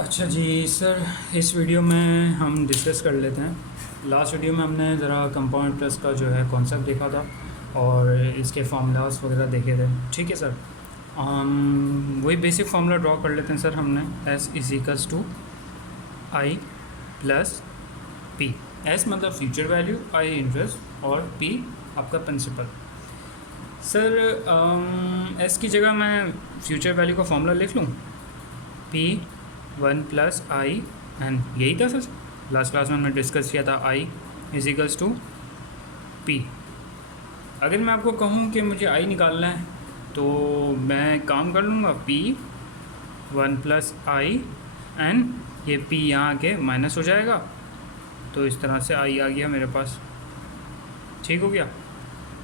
अच्छा जी सर, इस वीडियो में हम डिस्कस कर लेते हैं। लास्ट वीडियो में हमने ज़रा कंपाउंड इंटरेस्ट का जो है कॉन्सेप्ट देखा था और इसके फार्मूलास वगैरह देखे थे। ठीक है सर, हम वही बेसिक फार्मूला ड्रॉ कर लेते हैं सर। हमने S is equals to I plus P. S मतलब फ्यूचर वैल्यू, आई इंटरेस्ट और पी आपका प्रिंसिपल। सर एस की जगह मैं फ्यूचर वैल्यू का फार्मूला लिख लूँ, पी 1 प्लस आई एन। यही था सर, लास्ट क्लास में हमने डिस्कस किया था, आई इज इक्वल्स टू पी। अगर मैं आपको कहूँ कि मुझे आई निकालना है तो मैं काम कर लूँगा, पी 1 प्लस आई एन, ये पी यहाँ आके माइनस हो जाएगा, तो इस तरह से आई आ गया मेरे पास। ठीक हो गया।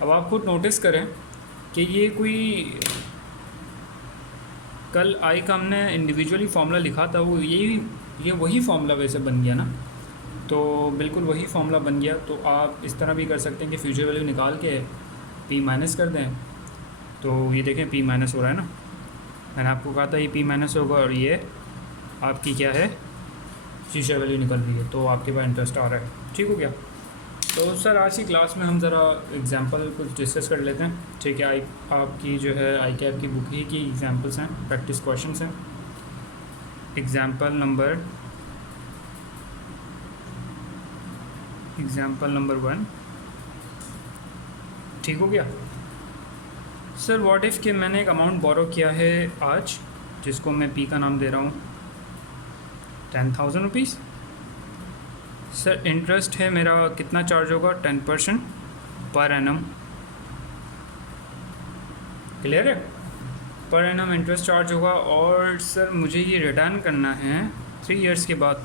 अब आप खुद नोटिस करें कि ये कोई कल आई का हमने इंडिविजुअली फार्मूला लिखा था, वो ये वही फार्मूला वैसे बन गया ना, तो बिल्कुल वही फार्मूला बन गया। तो आप इस तरह भी कर सकते हैं कि फ्यूचर वैल्यू निकाल के पी माइनस कर दें, तो ये देखें पी माइनस हो रहा है ना। मैंने आपको कहा था ये पी माइनस होगा और ये आपकी क्या है, फ्यूचर वैल्यू निकल रही है, तो आपके पास इंटरेस्ट आ रहा है। ठीक हो गया। तो सर आज की क्लास में हम ज़रा एग्जांपल कुछ डिस्कस कर लेते हैं। ठीक है, आपकी जो है आई कैप की बुक ही की एग्जांपल्स हैं, प्रैक्टिस क्वेश्चंस हैं। Example number 1। ठीक हो गया सर। व्हाट इफ़ कि मैंने एक अमाउंट बोरो किया है आज, जिसको मैं पी का नाम दे रहा हूँ 10,000 रुपीज़। सर इंटरेस्ट है मेरा, कितना चार्ज होगा, 10% पर एनम। क्लियर है, पर एनम इंटरेस्ट चार्ज होगा। और सर मुझे ये रिटर्न करना है 3 इयर्स के बाद।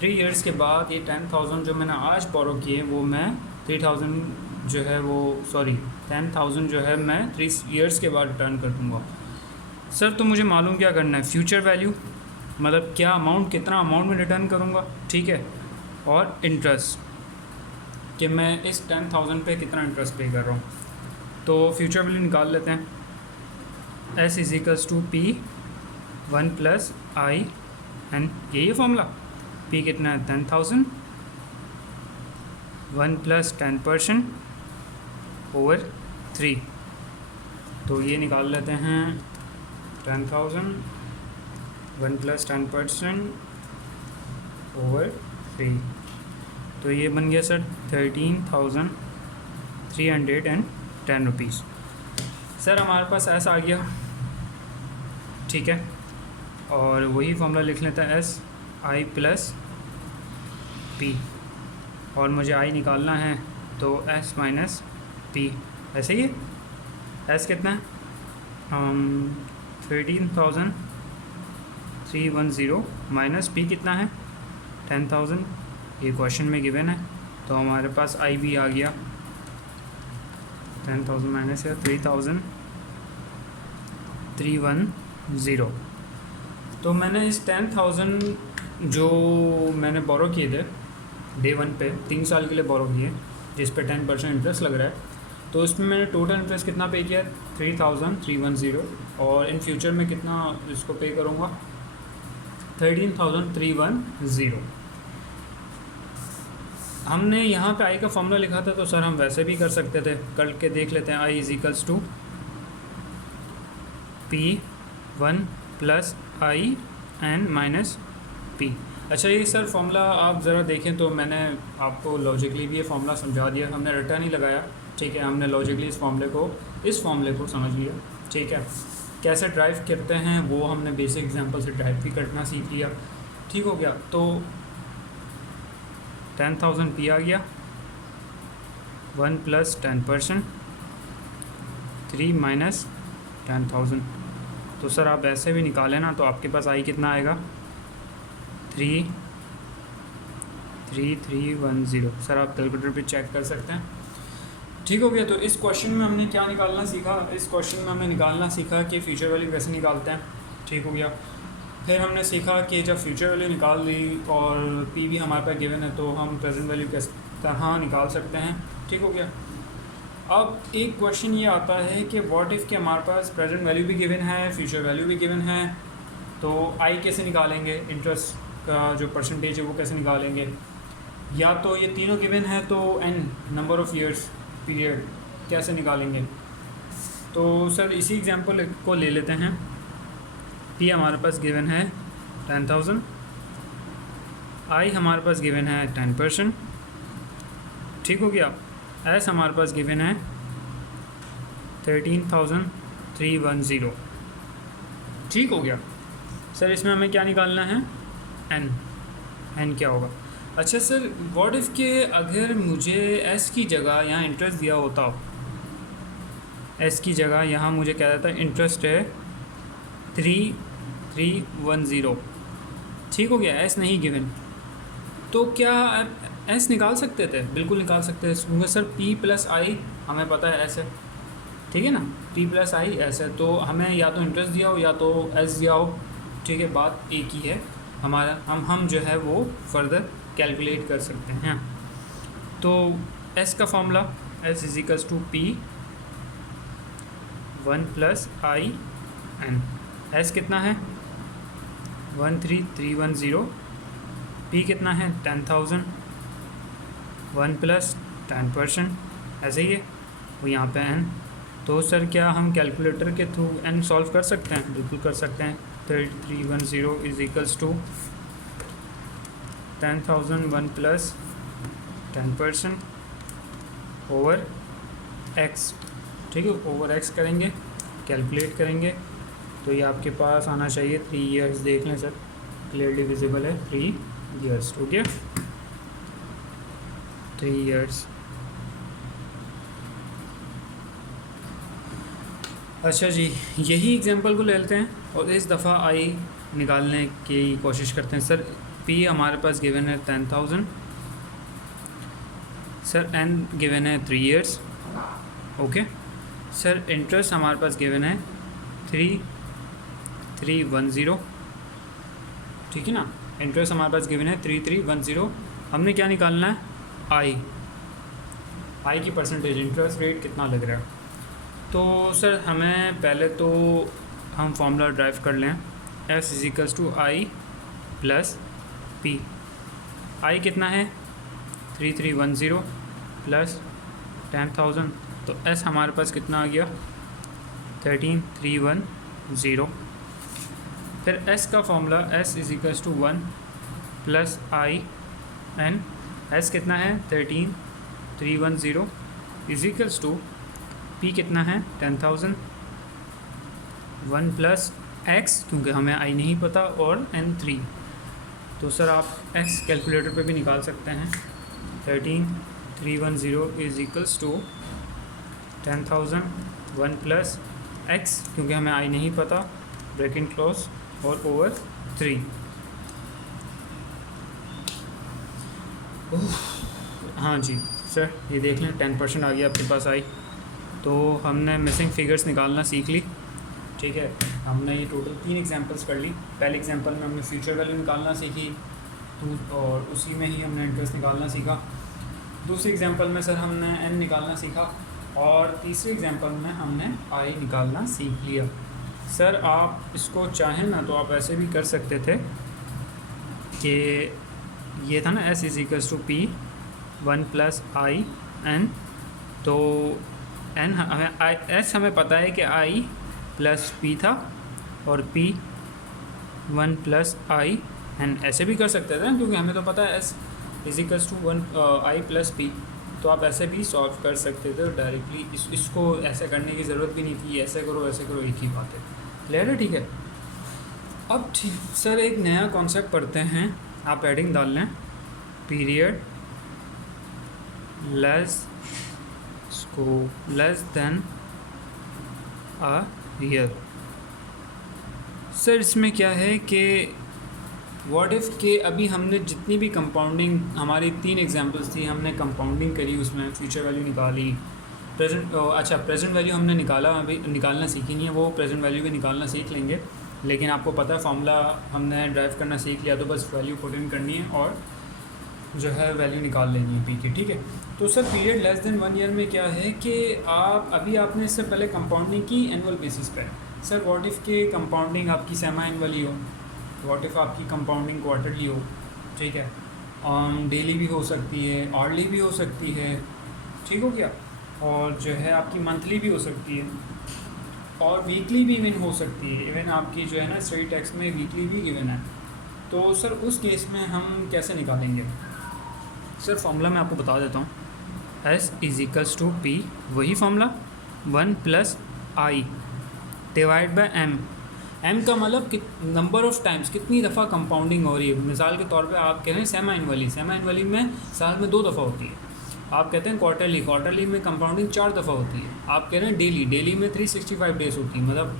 3 इयर्स के बाद ये 10,000 जो मैंने आज बोरो किए, वो मैं 3,000 जो है वो 10,000 जो है मैं 3 इयर्स के बाद रिटर्न कर दूँगा। सर तो मुझे मालूम क्या करना है, फ्यूचर वैल्यू मतलब क्या अमाउंट, कितना अमाउंट में रिटर्न करूँगा, ठीक है, और इंटरेस्ट कि मैं इस 10,000 पे कितना इंटरेस्ट पे कर रहा हूँ। तो फ्यूचर वैल्यू निकाल लेते हैं। S is equals to P 1 plus I N, यही है फॉर्मूला। पी कितना है, 10,000, 1 प्लस 10% ओवर 3, तो ये निकाल लेते हैं 10,000 1 प्लस 10% ओवर 3, तो ये बन गया सर 13,310 रुपीज़। सर हमारे पास एस आ गया, ठीक है, और वही फॉर्मूला लिख लेते हैं, एस आई प्लस पी, और मुझे आई निकालना है तो एस माइनस पी। ऐसे ही एस कितना है, 13,310 माइनस पी कितना है 10,000, ये क्वेश्चन में गिवन है, तो हमारे पास आई भी आ गया 10,000 माइनस है 3,310। तो मैंने इस 10,000 जो मैंने बोरो किए थे डे 1 पे, 3 साल के लिए बोरो किए, जिस पे 10% इंटरेस्ट लग रहा है, तो इसमें मैंने टोटल इंटरेस्ट कितना पे किया, 3,310, और इन फ्यूचर में कितना इसको पे करूँगा, 13,310। हमने यहाँ पे आई का फॉर्मूला लिखा था, तो सर हम वैसे भी कर सकते थे, करके देख लेते हैं। I is equals to P 1 plus I N minus P. अच्छा ये सर फॉर्मूला आप ज़रा देखें, तो मैंने आपको लॉजिकली भी ये फॉर्मूला समझा दिया, हमने रिटर्न ही लगाया, ठीक है, हमने लॉजिकली इस फॉर्मूले को समझ लिया, ठीक है। कैसे ड्राइव करते हैं वो हमने बेसिक एग्जांपल से ड्राइव भी करना सीख लिया, ठीक हो गया। तो 10,000 पी आ गया, 1 प्लस 10%, 3 माइनस 10,000। तो सर आप ऐसे भी निकालें ना, तो आपके पास आई कितना आएगा, 3,310। सर आप कैलकुलेटर पे चेक कर सकते हैं, ठीक हो गया। तो इस क्वेश्चन में हमने क्या निकालना सीखा, इस क्वेश्चन में हमने निकालना सीखा कि फ्यूचर वैल्यू कैसे निकालते हैं, ठीक हो गया। फिर हमने सीखा कि जब फ्यूचर वैल्यू निकाल ली और पी भी हमारे पास गिवन है, तो हम प्रेजेंट वैल्यू किस तरह निकाल सकते हैं, ठीक हो गया। अब एक क्वेश्चन ये आता है कि व्हाट इफ़ कि हमारे पास प्रेजेंट वैल्यू भी गिवन है, फ्यूचर वैल्यू भी गिवन है, तो आई कैसे निकालेंगे, इंटरेस्ट का जो परसेंटेज है वो कैसे निकालेंगे। या तो ये तीनों गिवन है तो N number of years period कैसे निकालेंगे। तो सर इसी एग्जांपल को ले लेते हैं। पी हमारे पास गिवन है 10,000, आई हमारे पास गिवन है 10%, ठीक हो गया। एस हमारे पास गिवन है 13,310, ठीक हो गया। सर इसमें हमें क्या निकालना है, एन। एन क्या होगा। अच्छा सर व्हाट इफ़ के अगर मुझे एस की जगह यहाँ इंटरेस्ट दिया होता, एस की जगह यहाँ मुझे कह रहा था इंटरेस्ट है 3,310, ठीक हो गया। एस नहीं गिवन, तो क्या एस निकाल सकते थे, बिल्कुल निकाल सकते थे, क्योंकि सर पी प्लस आई हमें पता है एस है, ठीक है ना, पी प्लस आई एस है। तो हमें या तो इंटरेस्ट दिया हो या तो एस दिया हो, ठीक है, बात एक ही है हमारा। हम जो है वो फर्दर कैलकुलेट कर सकते हैं। तो एस का formula S is equals to P 1 plus I N. S कितना है 13,310, पी कितना है 10,000, 1 प्लस 10%, ऐसे ही है वो यहाँ पे एन। तो सर क्या हम कैलकुलेटर के थ्रू एन सॉल्व कर सकते हैं, बिल्कुल कर सकते हैं। 3310 is equals to 10,000 1 plus 10% over X, ठीक है, ओवर एक्स करेंगे, कैलकुलेट करेंगे तो ये आपके पास आना चाहिए 3 ईयर्स। देख लें सर क्लियरली विजिबल है 3 ईयर्स, ओके 3 ईयर्स। अच्छा जी, यही एग्जांपल को ले लेते हैं और इस दफ़ा आई निकालने की कोशिश करते हैं। सर पी हमारे पास गिवन है 10,000, सर एन गिवन है 3 ईयर्स, ओके। सर इंटरेस्ट हमारे पास गिवन है 3,310, ठीक है ना, इंटरेस्ट हमारे पास गिवन है 3,310। हमने क्या निकालना है, आई की परसेंटेज, इंटरेस्ट रेट कितना लग रहा है। तो सर हमें पहले तो हम फॉर्मूला ड्राइव कर लें, S is equals to I plus P. I कितना है 3,310 प्लस 10,000, तो एस हमारे पास कितना आ गया 13,310। फिर एस का formula S is equals to 1 plus I N. S कितना है 13,310 इज इक्वल्स टू पी कितना है 10,000, 1 प्लस एक्स, क्योंकि हमें आई नहीं पता, और एन 3। तो सर आप एक्स कैलकुलेटर पे भी निकाल सकते हैं। 13,310 is equals to 10,000 1 plus X, क्योंकि हमें आई नहीं पता, ब्रैकेट क्लोज, और ओवर 3। हाँ जी सर ये देख लें 10% आ गया आपके पास आई। तो हमने मिसिंग फिगर्स निकालना सीख ली, ठीक है। हमने ये टोटल 3 एग्जांपल्स कर ली। पहले एग्जांपल में हमने फ्यूचर वैल्यू निकालना सीखी, और उसी में ही हमने इंटरेस्ट निकालना सीखा। दूसरी एग्जांपल में सर हमने एन निकालना सीखा, और तीसरे एग्जांपल में हमने आई निकालना सीख लिया। सर आप इसको चाहें ना तो आप ऐसे भी कर सकते थे कि ये था ना S is equals to P 1 plus I N. तो एन हमें आई, एस हमें पता है कि आई प्लस पी था, और पी 1 प्लस आई एन, ऐसे भी कर सकते थे क्योंकि हमें तो पता है S is equals to 1 I plus P. तो आप ऐसे भी सॉल्व कर सकते थे डायरेक्टली, इसको ऐसे करने की ज़रूरत भी नहीं थी, ऐसे करो एक ही बात है। क्लियर है, ठीक है। अब ठीक सर एक नया कॉन्सेप्ट पढ़ते हैं, आप एडिंग डाल लें, period less than a year. Sir इसमें क्या है कि व्हाट इफ़ के अभी हमने जितनी भी कंपाउंडिंग, हमारी 3 एग्जांपल्स थी, हमने कंपाउंडिंग करी, उसमें फ्यूचर वैल्यू निकाली, प्रेजेंट वैल्यू हमने निकाला, अभी निकालना सीखी नहीं है, वो प्रेजेंट वैल्यू भी निकालना सीख लेंगे। लेकिन आपको पता है फार्मूला हमने ड्राइव करना सीख लिया, तो बस वैल्यू पुट इन करनी है और जो है वैल्यू निकाल लेनी है पी की, ठीक है। तो sir period less than 1 year में क्या है कि आपने इससे पहले कंपाउंडिंग की एनुअल बेसिस पे। सर व्हाट इफ़ के कंपाउंडिंग आपकी सेमा एनुअली हो, व्हाट इफ़ आपकी कंपाउंडिंग क्वार्टरली हो, ठीक है, डेली भी हो सकती है, आवर्ली भी हो सकती है, ठीक हो गया, और जो है आपकी मंथली भी हो सकती है और वीकली भी इवन हो सकती है। इवन आपकी जो है ना स्टडी टेक्स्ट में वीकली भी गिवन है। तो सर उस केस में हम कैसे निकालेंगे? सर फॉर्मूला मैं आपको बता देता हूँ। S = P, वही formula 1 + I divide by M का मतलब कि नंबर ऑफ़ टाइम्स, कितनी दफ़ा कंपाउंडिंग हो रही है। मिसाल के तौर पे आप कह रहे हैं सेमा एनुअली में साल में 2 दफ़ा होती है। आप कहते हैं क्वार्टरली में कंपाउंडिंग 4 दफ़ा होती है। आप कह रहे हैं डेली में 365 डेज़ होती है, मतलब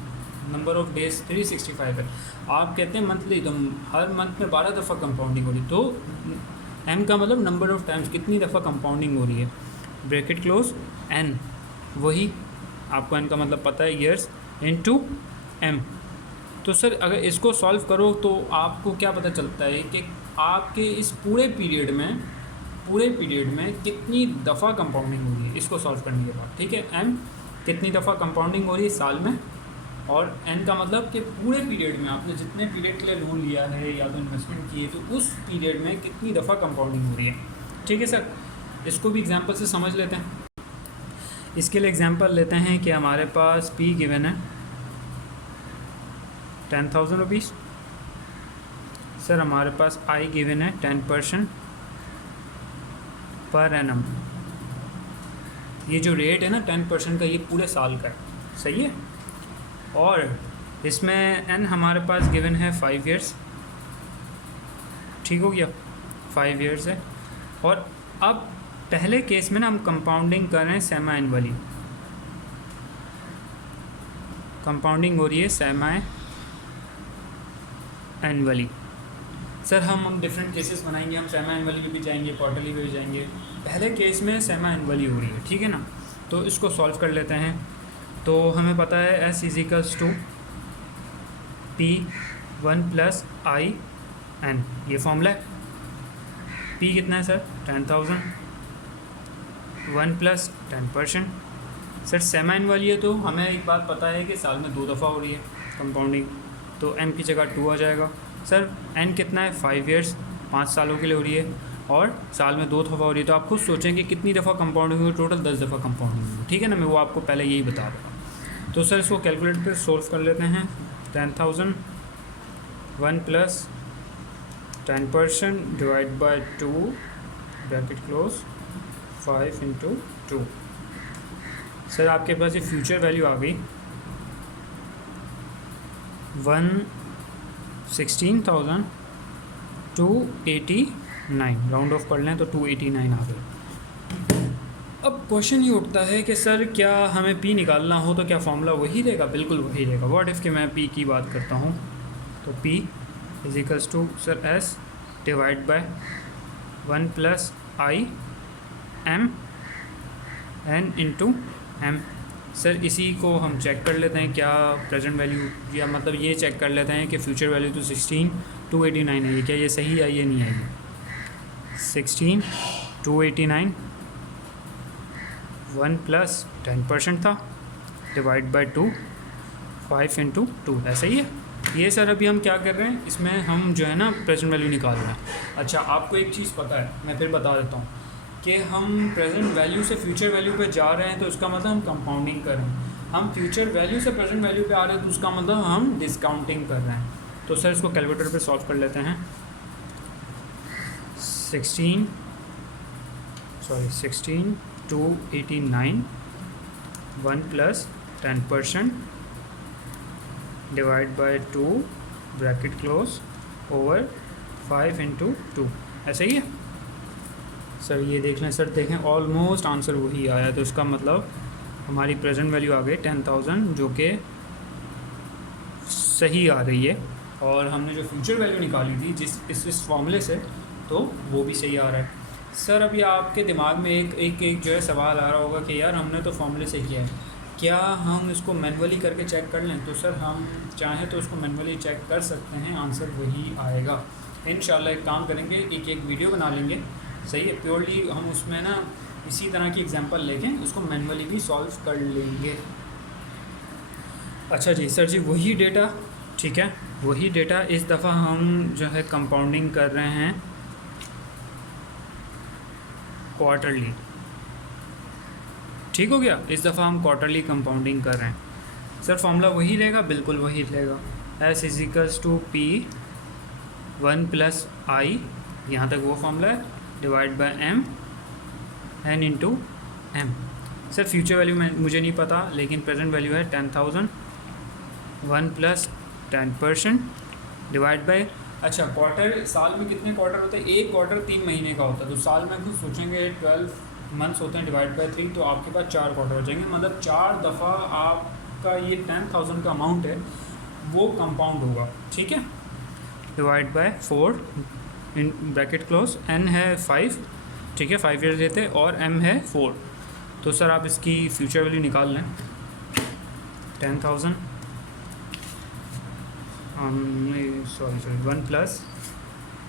नंबर ऑफ़ डेज़ 365 है। आप कहते हैं मंथली, तो हर मंथ में 12 दफ़ा कंपाउंडिंग हो रही है। तो M का मतलब नंबर ऑफ़ टाइम्स, कितनी दफ़ा कंपाउंडिंग हो रही है, ब्रैकेट क्लोज N, वही आपको N का मतलब पता है, ईयर्स इनटू M। तो सर अगर इसको सॉल्व करो तो आपको क्या पता चलता है कि आपके इस पूरे पीरियड में कितनी दफ़ा कंपाउंडिंग हो रही है, इसको सॉल्व करने के बाद, ठीक है। M कितनी दफ़ा कंपाउंडिंग हो रही है साल में, और N का मतलब कि पूरे पीरियड में आपने जितने पीरियड के लिए लोन लिया है या तो इन्वेस्टमेंट की है, तो उस पीरियड में कितनी दफ़ा कंपाउंडिंग हो रही है, ठीक है सर। इसको भी एग्जांपल से समझ लेते हैं। इसके लिए एग्जांपल लेते हैं कि हमारे पास P गिवन है 10,000 रुपीज़। सर हमारे पास I गिवन है 10% पर एनम। ये जो रेट है ना 10% का, ये पूरे साल का है, सही है। और इसमें N हमारे पास गिवन है 5 ईयर्स, ठीक हो गया, 5 ईयर्स है। और अब पहले केस में ना हम कंपाउंडिंग कर रहे हैं सेमा एनुअली, कंपाउंडिंग हो रही है सेमा एनुअली। सर हम डिफरेंट केसेस बनाएंगे, हम सेमा एनुअली भी जाएंगे, क्वार्टरली भी जाएंगे। पहले केस में सेमा एनुअली हो रही है, ठीक है ना। तो इसको सॉल्व कर लेते हैं। तो हमें पता है S = P 1 + I N, ये फॉर्मूला है। P कितना है सर 10,000, 1 + 10%। सर सेमा एनुअली है तो हमें एक बात पता है कि साल में 2 दफ़ा हो रही है कंपाउंडिंग, तो M की जगह 2 आ जाएगा। सर N कितना है 5 ईयर्स, 5 सालों के लिए हो रही है और साल में 2 दफ़ा हो रही है। तो आप खुद सोचेंगे कितनी दफ़ा कंपाउंडिंग हुई, टोटल 10 दफ़ा कंपाउंडिंग हुई, ठीक है ना। मैं वो आपको पहले यही बता रहा हूँ। तो सर इसको कैलकुलेटर पे सोल्व कर लेते हैं। 10,000 1 + 10% divide by 2 bracket close 5 × 2। Sir आपके पास ये फ्यूचर वैल्यू आ गई 116,289, राउंड ऑफ कर लें तो 289 आ गई। अब क्वेश्चन ये उठता है कि सर क्या हमें P निकालना हो तो क्या फॉर्मूला वही रहेगा? बिल्कुल वही रहेगा। व्हाट इफ़ कि मैं P की बात करता हूँ, तो P = sir S divide by 1 + I M N × M। Sir इसी को हम चेक कर लेते हैं क्या प्रेजेंट वैल्यू, या मतलब ये चेक कर लेते हैं कि फ्यूचर वैल्यू तो 16,289 है, ये क्या ये सही है ये नहीं है? 16,289 1 + 10% था डिवाइड बाय 2 5 × 2, ऐसा ही है ये। सर अभी हम क्या कर रहे हैं, इसमें हम जो है ना प्रेजेंट वैल्यू निकाल रहे हैं। अच्छा आपको एक चीज़ पता है, मैं फिर बता देता हूँ कि हम प्रेजेंट वैल्यू से फ्यूचर वैल्यू पे जा रहे हैं तो उसका मतलब हम कंपाउंडिंग कर रहे हैं। हम फ्यूचर वैल्यू से प्रेजेंट वैल्यू पे आ रहे हैं तो उसका मतलब हम डिस्काउंटिंग कर रहे हैं। तो सर इसको कैलकुलेटर पे सॉल्व कर लेते हैं। 16,289 1 + 10% divide by 2 bracket close over 5 × 2, ऐसा ही है। सर ये देख लें, सर देखें ऑलमोस्ट आंसर वही आया, तो इसका मतलब हमारी प्रेजेंट वैल्यू आ गई 10,000 जो कि सही आ रही है, और हमने जो फ्यूचर वैल्यू निकाली थी इस फॉर्मूले से, तो वो भी सही आ रहा है। सर अभी आपके दिमाग में एक जो है सवाल आ रहा होगा कि यार हमने तो फॉर्मूले से किया है, क्या हम इसको मैनुअली करके चेक कर लें? तो सर हम चाहें तो इसको मैनुअली चेक कर सकते हैं, आंसर वही आएगा। इंशाल्लाह एक काम करेंगे, एक वीडियो बना लेंगे सही है, प्योरली हम उसमें ना इसी तरह की एग्जांपल लेके उसको मैनुअली भी सॉल्व कर लेंगे। अच्छा जी सर जी, वही डेटा, ठीक है, वही डेटा इस दफ़ा हम जो है कंपाउंडिंग कर रहे हैं क्वार्टरली। ठीक हो गया, इस दफ़ा हम क्वार्टरली कंपाउंडिंग कर रहे हैं। सर फॉर्मूला वही रहेगा, बिल्कुल वही रहेगा, S is equals to P 1 plus I, यहाँ तक वो फॉर्मूला है, divide by M N into M. Sir future value में मुझे नहीं पता, लेकिन प्रेजेंट वैल्यू है 10,000, 1 प्लस 10% डिवाइड बाय, अच्छा क्वार्टर, साल में कितने क्वार्टर होते हैं? एक क्वार्टर 3 महीने का होता है, तो साल में कुछ सोचेंगे 12 मंथ्स होते हैं, डिवाइड बाय 3, तो आपके पास 4 क्वार्टर हो जाएंगे। मतलब 4 दफ़ा आपका ये 10,000 का अमाउंट है वो कंपाउंड होगा, ठीक है। Divide by 4 in bracket close, N है 5, ठीक है, 5 ईयर देते, और एम है 4। तो सर आप इसकी फ्यूचर वैल्यू निकाल लें। 10,000 सॉरी 1 प्लस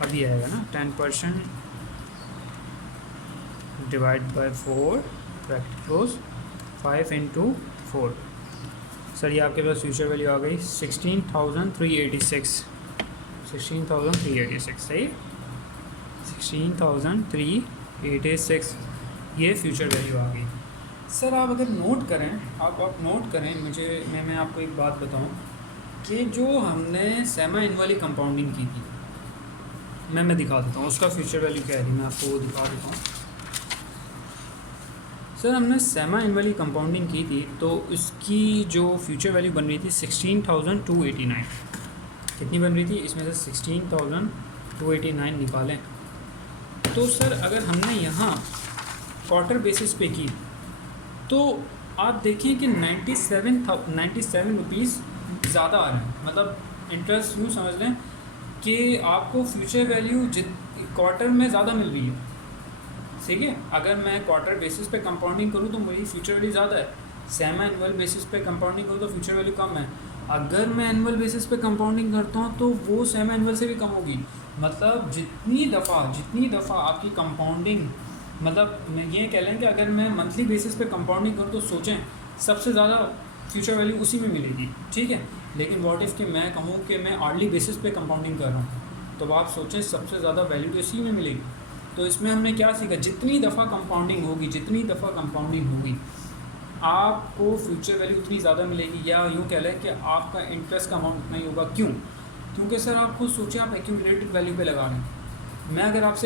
अभी आएगा ना 10% divide by 4 bracket close, 5 into 4। Sir ये आपके पास फ्यूचर वैल्यू आ गई 16,386, 16,386, सही, 16,386 ये फ्यूचर वैल्यू आ गई। सर आप अगर नोट करें, आप नोट करें, मैं आपको एक बात बताऊं कि जो हमने सेमा एनुअली कंपाउंडिंग की थी, मैं दिखा देता हूँ उसका फ्यूचर वैल्यू क्या है, मैं आपको वो दिखा देता हूँ। सर हमने सेमा एनुअली कंपाउंडिंग की थी तो इसकी जो फ्यूचर वैल्यू बन रही थी 16,289, कितनी बन रही थी? इसमें से 16,289 निकालें तो सर अगर हमने यहाँ क्वार्टर बेसिस पे की तो आप देखिए कि 97 रुपीज़ ज़्यादा आ रहे हैं। मतलब इंटरेस्ट यूँ समझ लें कि आपको फ्यूचर वैल्यू क्वार्टर में ज़्यादा मिल रही है, ठीक है। अगर मैं क्वार्टर बेसिस पे कंपाउंडिंग करूँ तो मेरी फ्यूचर वैल्यू ज़्यादा है, सेम एनुअल बेसिस पे कंपाउंडिंग करूँ तो फ्यूचर वैल्यू कम है। अगर मैं एनुअल बेसिस पे कंपाउंडिंग करता हूँ तो वो सेम एनुअल से भी कम होगी। मतलब जितनी दफ़ा आपकी कंपाउंडिंग, मतलब मैं ये कह लें कि अगर मैं मंथली बेसिस पे कंपाउंडिंग करूँ तो सोचें सबसे ज़्यादा फ्यूचर वैल्यू उसी में मिलेगी, ठीक है। लेकिन व्हाट इफ़ कि मैं कहूँ कि मैं आर्ली बेसिस पे कंपाउंडिंग कर रहा हूँ, तो आप सोचें सबसे ज़्यादा वैल्यू तो इसी में मिलेगी। तो इसमें हमने क्या सीखा, जितनी दफ़ा कंपाउंडिंग होगी आपको फ्यूचर वैल्यू उतनी ज़्यादा मिलेगी, या यूँ कह लें कि आपका इंटरेस्ट का अमाउंट उतना ही होगा। क्यों? क्योंकि सर आप खुद सोचें, आप एक्यूमुलेटेड वैल्यू पे लगा रहे हैं। मैं अगर आपसे